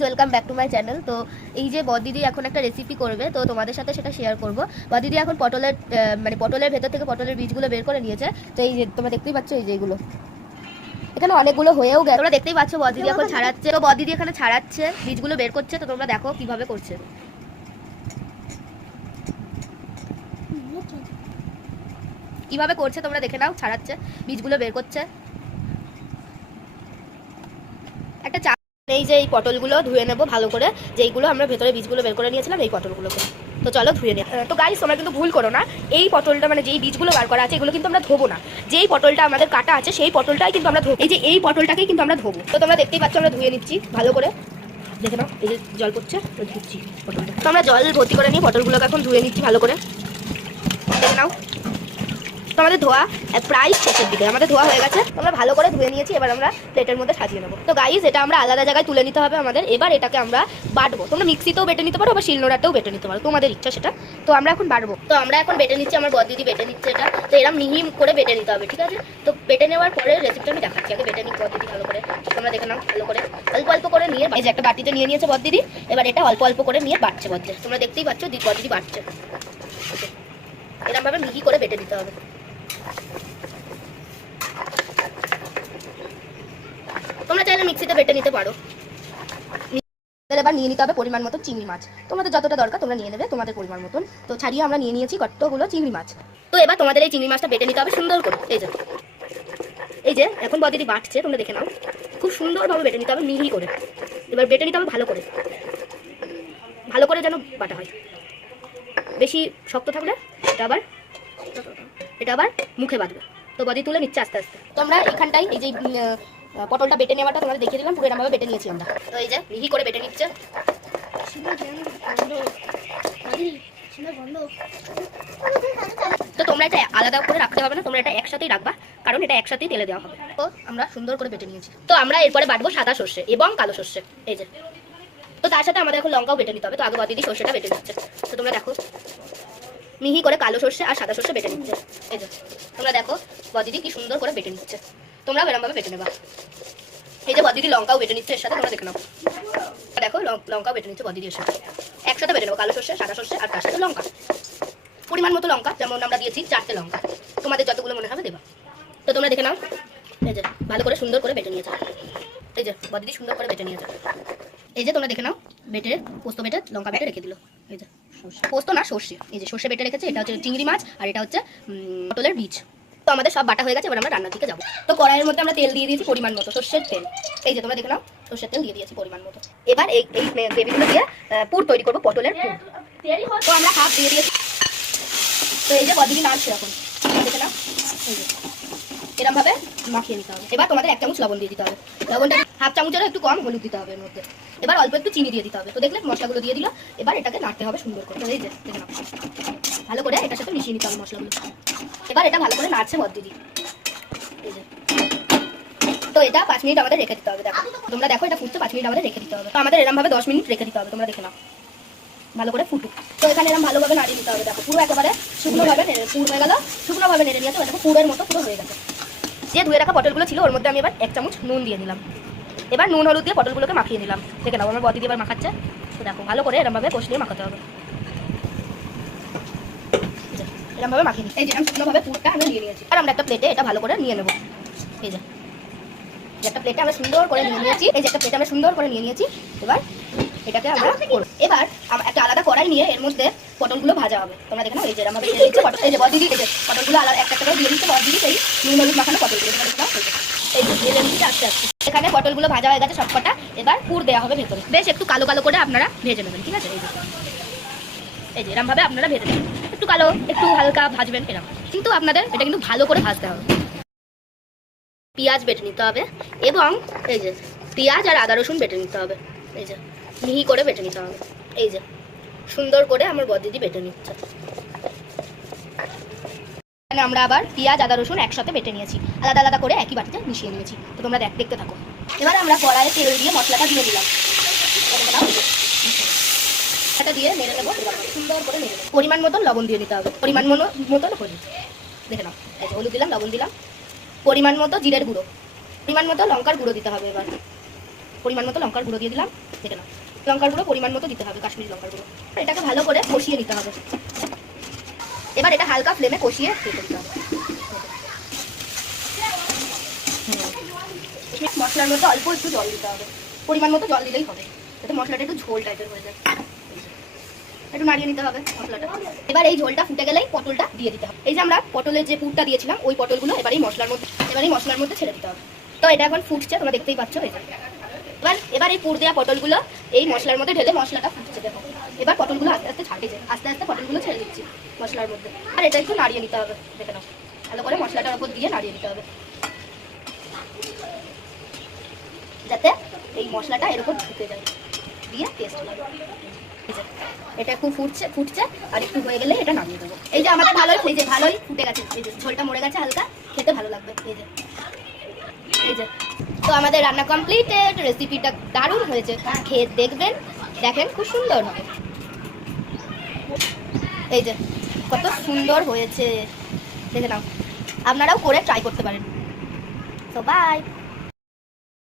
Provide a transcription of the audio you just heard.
Welcome back to my channel. তো এই যে বদিদি এখন একটা রেসিপি করবে, তো তোমাদের সাথে সেটা শেয়ার করব। বদিদি এখন পটলের ভেতর থেকে পটলের বীজগুলো বের করে নিয়েছে। তো এই যে তোমরা দেখতেই পাচ্ছ, এই যে এগুলো এখানে অনেকগুলো হয়েও গেছে, তোমরা দেখতেই পাচ্ছ। বদিদি এখন ছাড়াচ্ছে, তো বদিদি এখানে ছাড়াচ্ছে, বীজগুলো বের করছে। তো তোমরা দেখো কিভাবে করছে, কিভাবে করছে তোমরা দেখে নাও। ছাড়াচ্ছে, বীজগুলো বের করছে। একটা এই যে এই পটলগুলো ধুয়ে নেবো ভালো করে, যেইগুলো আমরা ভেতরে বীজগুলো বের করে নিয়েছিলাম এই পটলগুলোকে। তো চলো ধুয়ে নিই। তো গাইস, তোমরা কিন্তু ভুল করো না, এই পটলটা মানে যেই বীজগুলো বার করা আছে এগুলো কিন্তু আমরা ধোবো না। যেই পটলটা আমাদের কাটা আছে সেই পটলটাই কিন্তু আমরা ধোবো। এই যে এই পটলটাকেই কিন্তু আমরা ধোবো। তো তোমরা দেখতেই পাচ্ছ, আমরা ধুয়ে নিচ্ছি ভালো করে। দেখে নাও, এই যে জল পড়ছে, তো ধুচ্ছি পটলটা। তো আমরা জল ভর্তি করে নিয়ে পটলগুলোকে এখন ধুয়ে নিচ্ছি ভালো করে। দেখে নাও, তো আমাদের ধোয়া প্রায় শেষের দিকে, আমাদের ধোয়া হয়ে গেছে। আমরা ভালো করে ধুয়ে নিয়েছি, এবার আমরা প্লেটের মধ্যে সাজিয়ে নেবো। তো গাইস, এটা আমরা আলাদা জায়গায় তুলে নিতে হবে আমাদের। এবার এটাকে আমরা বাটবো। তোমরা মিক্সিতেও বেটে নিতে পারো, বা শিলনোড়াতেও বেটে নিতে পারো, তোমাদের ইচ্ছা সেটা। তো আমরা এখন বাটবো। তো আমরা এখন বেটে নিচ্ছি, আমার বদিদি বেটে নিচ্ছে এটা। তো এরকম মিহি করে বেটে নিতে হবে, ঠিক আছে? তো বেটে নেওয়ার পরে রেসিপিটা আমি দেখাচ্ছি। আগে বেটে নিই বদিদি ভালো করে। তোমরা দেখে নাও ভালো করে, অল্প অল্প করে নিয়ে, এই যে একটা বাটিতে নিয়ে নিয়েছে বদিদি। এবার এটা অল্প অল্প করে নিয়ে বাটছে বদিদি। তোমরা দেখতেই পাচ্ছ বদিদি বাটছে। এরকম ভাবে মিহি করে বেটে নিতে হবে। তোমরা চাইলে মিক্সিতে বেটে নিতে পারো। এবার নিয়ে নিতে হবে পরিমাণ মতো চিংড়ি মাছ। তোমাদের যতটা দরকার তোমরা নিয়ে নেবে তোমাদের পরিমাণ মতন। তো ছাড়িয়ে আমরা নিয়ে নিয়েছি কতগুলো চিংড়ি মাছ। তো এবার তোমাদের এই চিংড়ি মাছটা বেটে নিতে হবে সুন্দর করে। এই যে এখন বদিদি বাটছে, তোমরা দেখে নাও। খুব সুন্দরভাবে বেটে নিতে হবে, মিহি করে। এবার বেটে নিতে হবে ভালো করে, ভালো করে যেন বাটা হয়। বেশি শক্ত থাকলে এটা আবার মুখে বাঁধবে। তো বদি তুলে নিচ্ছে আস্তে আস্তে। তো আমরা এখানটাই এই যে পটলটা বেটে নেওয়াটা তোমাদের দেখিয়ে দিলাম, পুরো এরকমভাবে বেটে নিয়েছি আমরা। তো এই যে মিহি করে বেটে নিচ্ছে। তো তোমরা এটা আলাদা করে রাখতে হবে না, তোমরা এটা একসাথেই রাখবা, কারণ এটা একসাথেই তেলে দেওয়া হবে। তো আমরা সুন্দর করে বেটে নিয়েছি। তো আমরা এরপরে বাটবো সাদা সর্ষে এবং কালো সর্ষে। এই যে, তো তার সাথে আমাদের এখন লঙ্কাও বেটে নিতে হবে। তো আগে বদিদি সর্ষেটা বেটে নিচ্ছে। তো তোমরা দেখো, মিহি করে কালো সর্ষে আর সাদা সর্ষে বেটে নিচ্ছে। এই যে তোমরা দেখো বদিদি কি সুন্দর করে বেটে নিচ্ছে। তোমরা এরকম ভাবে বেটে নেবা। এই যে বদিদি লঙ্কাও বেটে নিচ্ছে এর সাথে, তোমরা দেখে নাও। দেখো লঙ্কাও বেটে নিচ্ছে বদিদি এর সাথে। একসাথে বেটে নেবো কালো সর্ষে, সাদা সর্ষে আর তার সাথে লঙ্কা। পরিমাণ মতো লঙ্কা, যেমন আমরা দিয়েছি 4টে লঙ্কা, তোমাদের যতগুলো মনে হবে দেবা। তো তোমরা দেখে নাও, এই যে ভালো করে সুন্দর করে বেটে নিয়েছে। এই যে বদিদি সুন্দর করে বেটে নিয়েছে। এই যে তোমরা দেখে নাও, বেটে পোস্ত বেটে লঙ্কা বেটে রেখে দিল। এই যে পোস্ত না সর্ষে, এই যে সর্ষে বেটে রেখেছে। এটা হচ্ছে চিংড়ি মাছ আর এটা হচ্ছে পটলের বীজ। তো আমাদের সব বাটা হয়ে গেছে, এবার আমরা রান্নার দিকে যাবো। তো কড়াইয়ের মধ্যে আমরা তেল দিয়ে দিয়েছি পরিমাণ মতো, সর্ষের তেল। এই যে তোমরা দেখে নাও, সর্ষের তেল দিয়ে দিয়েছি পরিমাণ মতো। এবার এই গ্রেভিগুলো দিয়ে পুর তৈরি করবো, পটলের পুর। তো আমরা হাফ দিয়ে দিয়েছি। তো এই যে বদিদি নাড়ছে এখন, দেখে নাও। এই যে এরকম ভাবে মাখিয়ে নিতে হবে। এবার তোমাদের 1 চামচ লবণ দিয়ে দিতে হবে। লবণটা হাফ চামচেরও একটু কম হলুদ দিতে হবে এর মধ্যে। এবার অল্প একটু চিনি দিয়ে দিতে হবে। তো দেখলে মশলাগুলো দিয়ে দিল। এবার এটাকে নাড়তে হবে সুন্দর করে। এই যে দেখে নাও, ভালো করে এটার সাথে মিশিয়ে নিতে হবে মশলাগুলো। এবার এটা ভালো করে নাড়ছে বদিদি। এই যে, তো এটা 5 মিনিট আমাদের রেখে দিতে হবে। দেখো তোমরা দেখো, এটা ফুটতে 5 মিনিট আমাদের রেখে দিতে হবে। তো আমাদের এরকম ভাবে 10 মিনিট রেখে দিতে হবে। তোমরা দেখে নাও, ভালো করে ফুটুক। তো এখানে এরকম ভালোভাবে নাড়িয়ে দিতে হবে। দেখো পুরো একেবারে শুকনোভাবে পুর হয়ে গেল। শুকনোভাবে নেড়ে নিয়েছে, দেখো পুরের মতো পুরো হয়ে গেছে। যে ধুয়ে রাখা পটলগুলো ছিল ওর মধ্যে আমি এবার 1 চামচ নুন দিয়ে দিলাম। এবার নুন হলুদ দিয়ে পটলগুলোকে মাখিয়ে নিলাম। দেখে নাও আমার বদিদি এবার মাখাচ্ছে। তো দেখো ভালো করে এরমভাবে কষলিয়ে মাখাতে হবে। এরমভাবে মাখিয়ে নিই। এই যে শুকনোভাবে পুরটা আমি নিয়ে নিয়েছি। আর আমরা একটা প্লেটে এটা ভালো করে নিয়ে নেবো। এই যে একটা প্লেটে আমরা সুন্দর করে নিয়ে নিয়েছি। এই যে একটা প্লেটে আমরা সুন্দর করে নিয়ে নিয়েছি। এবার এটাকে আমরা করব। এবার একটা আলাদা কড়াই নিয়ে এর মধ্যে পটলগুলো ভাজা হবে। তোমরা দেখে নাও, এই যে আমাদের এই যে বদিদি এই যে পটলগুলো আলাদা একটা করে দিয়ে দিচ্ছে বদিদি। এই নুন হলুদ মাখানো পটলগুলো এই যে দিয়ে দিচ্ছি আস্তে আস্তে। এখানে পটলগুলো ভাজা হয়ে গেছে সবকটা। এবার পুর দেওয়া হবে ভেতরে। বেশ একটু কালো কালো করে আপনারা ভেজে নেবেন, ঠিক আছে? এই যে এরকম ভাবে আপনারা ভেজে নেবেন, একটু কালো একটু হালকা ভাজবেন এরকম। কিন্তু আপনাদের এটা কিন্তু ভালো করে ভাজতে হবে। পেঁয়াজ বেটে নিতে হবে এবং এই যে পেঁয়াজ আর আদা রসুন বেটে নিতে হবে। এই যে মিহি করে বেটে নিতে হবে। এই যে সুন্দর করে আমার বদিদি বেটে নিচ্ছে। এখানে আমরা আবার পেঁয়াজ আদা রসুন একসাথে বেটে নিয়েছি, আলাদা আলাদা করে একই বাটিতে মিশিয়ে নিয়েছি। তো তোমরা দেখতে থাকো। এবার আমরা কড়াইয়ে তেল দিয়ে মশলাটা দিয়ে দিলাম। এটা দিয়ে নেড়ে নেবো, সুন্দর করে নেড়ে নেবো। পরিমাণ মতন লবণ দিয়ে দিতে হবে, পরিমাণ মতন হলুদ। দেখে নাও, এই যে হলুদ দিলাম, লবণ দিলাম, পরিমাণ মতো জিরের গুঁড়ো, পরিমাণ মতো লঙ্কার গুঁড়ো দিতে হবে। এবার পরিমাণ মতো লঙ্কার গুঁড়ো দিয়ে দিলাম, দেখে নাও। লঙ্কার গুঁড়ো পরিমাণ মতো দিতে হবে, কাশ্মীরি লঙ্কার গুঁড়ো। এটাকে ভালো করে কষিয়ে নিতে হবে। এবার এটা হালকা ফ্লেমে কষিয়ে দিতে হবে। মশলার মধ্যে অল্প একটু জল দিতে হবে, পরিমাণ মতো জল দিলেই হবে, যাতে মশলাটা একটু ঝোল টাইপের হয়ে যায়। একটু নাড়িয়ে নিতে হবে মশলাটা। এবার এই ঝোলটা ফুটে গেলেই পটলটা দিয়ে দিতে হবে। এই যে আমরা পটলের যে পুরটা দিয়েছিলাম ওই পটলগুলো এবার এই মশলার মধ্যে ছেড়ে দিতে হবে। তো এটা এখন ফুটছে, তোমরা দেখতেই পাচ্ছ। এবার এই পুর দেওয়া পটলগুলো এই মশলার মধ্যে ঢেলে মশলাটা ফুটছে, দেখো। এবার পটলগুলো আস্তে আস্তে ছাড়ছে, আস্তে আস্তে পটলগুলো ছেড়ে দিচ্ছি মশলার মধ্যে। আর এটা একটু নাড়িয়ে নিতে হবে, দেখে নাও। ভালো করে মশলাটার উপর দিয়ে নাড়িয়ে নিতে হবে, যাতে এই মশলাটা এরকম ঢুকে যায়, দিয়ে টেস্ট লাগে। এটা একটু ফুটছে আর একটু হয়ে গেলে এটা নামিয়ে দেবো। এই যে আমাদের ভালোই ফুটে গেছে, এই যে ঝোলটা মরে গেছে হালকা, খেতে ভালো লাগবে। এই যে তো আমাদের রান্না কমপ্লিটেড। রেসিপিটা দারুণ হয়েছে, খেয়ে দেখবেন, দেখেন খুব সুন্দর হবে। এই যে কত সুন্দর হয়েছে, দেখে নাও। আপনারাও করে ট্রাই করতে পারেন। তো বাই।